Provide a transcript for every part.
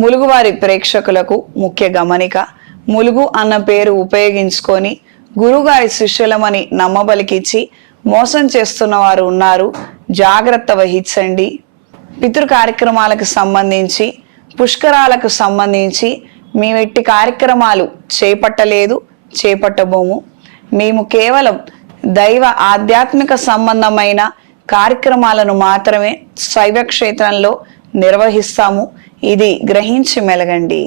ములుగువారి ప్రేక్షకులకు ముఖ్య గమనిక ములుగు అన్న పేరు ఉపయోగించుకొని గురుగారి శిష్యులమని నమ్మబలికిచ్చి మోసం చేస్తున్న వారు ఉన్నారు. జాగ్రత్త వహించండి. పితృ కార్యక్రమాలకు సంబంధించి పుష్కరాలకు సంబంధించి మేము వెట్టి కార్యక్రమాలు చేపట్టలేదు చేపట్టబోము. మేము కేవలం దైవ ఆధ్యాత్మిక సంబంధమైన కార్యక్రమాలను మాత్రమే శైవ క్షేత్రంలో నిర్వహిస్తాము. ఇది గ్రహించి మెలగండి.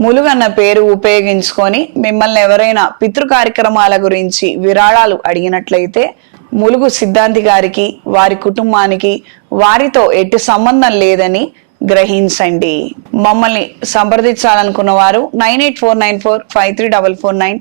ములుగన్న పేరు ఉపయోగించుకొని మిమ్మల్ని ఎవరైనా పితృ కార్యక్రమాల గురించి విరాళాలు అడిగినట్లయితే ములుగు సిద్ధాంతి గారికి వారి కుటుంబానికి వారితో ఎట్టి సంబంధం లేదని గ్రహించండి. మమ్మల్ని సంప్రదించాలనుకున్న వారు nine eight four nine four five three double four nine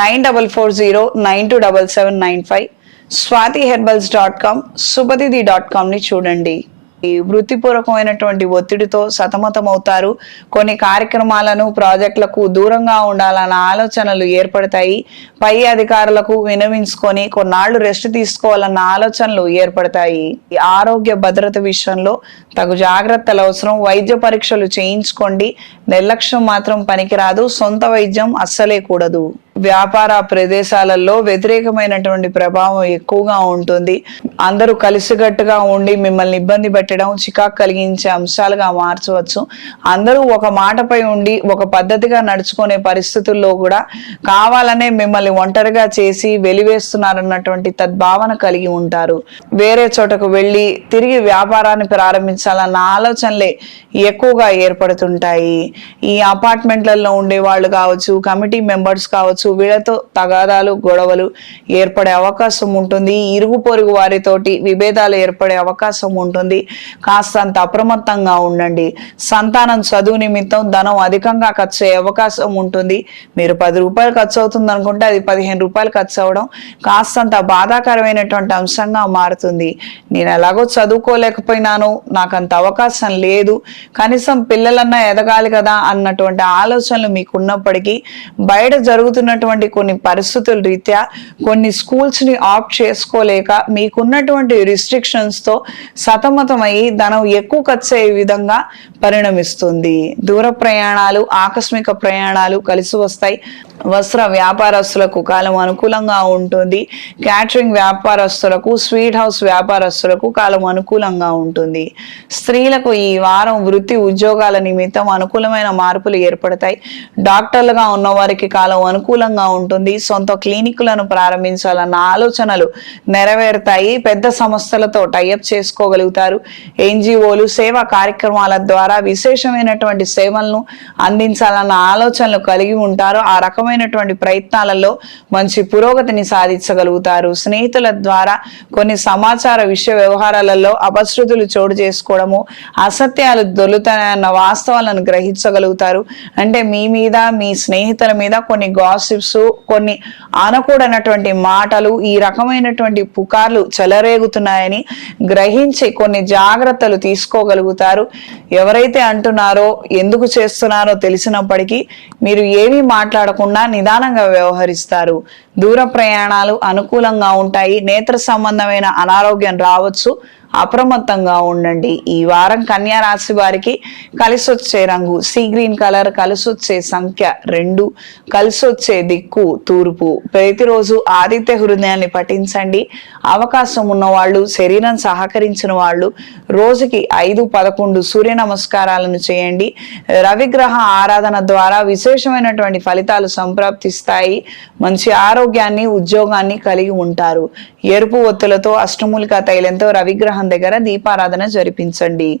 nine double four zero nine two double seven nine five Swathi herbals dot com సుపతిది dot కామ్ని చూడండి. ఈ వృత్తిపూర్వకమైనటువంటి ఒత్తిడితో సతమతమవుతారు. కొన్ని కార్యక్రమాలను ప్రాజెక్టులకు దూరంగా ఉండాలన్న ఆలోచనలు ఏర్పడతాయి. పై అధికారులకు వినవించుకొని కొన్నాళ్ళు రెస్ట్ తీసుకోవాలన్న ఆలోచనలు ఏర్పడతాయి. ఆరోగ్య భద్రత విషయంలో తగు జాగ్రత్తలు అవసరం. వైద్య పరీక్షలు చేయించుకోండి. నిర్లక్ష్యం మాత్రం పనికిరాదు. సొంత వైద్యం అస్సలే కూడదు. వ్యాపార ప్రదేశాలలో వ్యతిరేకమైనటువంటి ప్రభావం ఎక్కువగా ఉంటుంది. అందరూ కలిసికట్టుగా ఉండి మిమ్మల్ని ఇబ్బంది పెట్టడం చికాకు కలిగించే అంశాలుగా మార్చవచ్చు. అందరూ ఒక మాటపై ఉండి ఒక పద్ధతిగా నడుచుకునే పరిస్థితుల్లో కూడా కావాలనే మిమ్మల్ని ఒంటరిగా చేసి వెలివేస్తున్నారన్నటువంటి తద్భావన కలిగి ఉంటారు. వేరే చోటకు వెళ్ళి తిరిగి వ్యాపారాన్ని ప్రారంభించాలన్న ఆలోచనలే ఎక్కువగా ఏర్పడుతుంటాయి. ఈ అపార్ట్మెంట్లలో ఉండే వాళ్ళు కావచ్చు కమిటీ మెంబర్స్ కావచ్చు వీళ్ళతో తగాదాలు గొడవలు ఏర్పడే అవకాశం ఉంటుంది. ఇరుగు పొరుగు వారితోటి విభేదాలు ఏర్పడే అవకాశం ఉంటుంది. కాస్తంత అప్రమత్తంగా ఉండండి. సంతానం చదువు నిమిత్తం ధనం అధికంగా ఖర్చు అయ్యే అవకాశం ఉంటుంది. మీరు పది రూపాయలు ఖర్చు అవుతుంది అనుకుంటే అది పదిహేను రూపాయలు ఖర్చు అవ్వడం కాస్తంత బాధాకరమైనటువంటి అంశంగా మారుతుంది. నేను ఎలాగో చదువుకోలేకపోయినాను. నాకు అంత అవకాశం లేదు. కనీసం పిల్లలన్నా ఎదగాలి కదా అన్నటువంటి ఆలోచనలు మీకు ఉన్నప్పటికీ బయట జరుగుతున్నటువంటి కొన్ని పరిస్థితుల రీత్యా కొన్ని స్కూల్స్ని ఆప్ట్ చేసుకోలేక మీకున్నటువంటి రిస్ట్రిక్షన్స్తో సతమతమయ్యి ధనం ఎక్కువ ఖర్చు అయ్యే విధంగా పరిణమిస్తుంది. దూర ప్రయాణాలు ఆకస్మిక ప్రయాణాలు కలిసి వస్తాయి. వస్త్ర వ్యాపారస్తులకు కాలం అనుకూలంగా ఉంటుంది. క్యాటరింగ్ వ్యాపారస్తులకు స్వీట్ హౌస్ వ్యాపారస్తులకు కాలం అనుకూలంగా ఉంటుంది. స్త్రీలకు ఈ వారం వృత్తి ఉద్యోగాల నిమిత్తం అనుకూలమైన మార్పులు ఏర్పడతాయి. డాక్టర్లుగా ఉన్న వారికి కాలం అనుకూలంగా ఉంటుంది. సొంత క్లినిక్లను ప్రారంభించాలన్న ఆలోచనలు నెరవేరుతాయి. పెద్ద సంస్థలతో టైఅప్ చేసుకోగలుగుతారు. ఎన్జిఓలు సేవా కార్యక్రమాల ద్వారా విశేషమైనటువంటి సేవలను అందించాలన్న ఆలోచనలు కలిగి ఉంటారు. ఆ రకమైన రకమైనటువంటి ప్రయత్నాలలో మంచి పురోగతిని సాధించగలుగుతారు. స్నేహితుల ద్వారా కొన్ని సమాచార విషయ వ్యవహారాలలో అపశృతులు చోటు చేసుకోవడము అసత్యాలు దొలుతాయన్న వాస్తవాలను గ్రహించగలుగుతారు. అంటే మీ మీద మీ స్నేహితుల మీద కొన్ని గాసిప్స్ కొన్ని అనకూడనటువంటి మాటలు ఈ రకమైనటువంటి పుకార్లు చెలరేగుతున్నాయని గ్రహించి కొన్ని జాగ్రత్తలు తీసుకోగలుగుతారు. ఎవరైతే అంటున్నారో ఎందుకు చేస్తున్నారో తెలిసినప్పటికీ మీరు ఏమీ మాట్లాడకుండా నిదానంగా వ్యవహరిస్తారు. దూర ప్రయాణాలు అనుకూలంగా ఉంటాయి. నేత్ర సంబంధమైన అనారోగ్యం రావచ్చు. అప్రమత్తంగా ఉండండి. ఈ వారం కన్యా రాశి వారికి కలిసొచ్చే రంగు సీ గ్రీన్ కలర్ కలిసొచ్చే సంఖ్య రెండు కలిసొచ్చే దిక్కు తూర్పు. ప్రతిరోజు ఆదిత్య హృదయాన్ని పఠించండి. అవకాశం ఉన్న వాళ్ళు శరీరం సహకరించిన వాళ్ళు రోజుకి ఐదు పదకొండు సూర్య నమస్కారాలను చేయండి. రవిగ్రహ ఆరాధన ద్వారా విశేషమైనటువంటి ఫలితాలు సంప్రాప్తిస్తాయి. మంచి ఆరోగ్యాన్ని ఉద్యోగాన్ని కలిగి ఉంటారు. ఎరుపు ఒత్తులతో అష్టమూలిక తైలంతో రవిగ్రహం దగ్గర దీపారాధన జరిపించండి.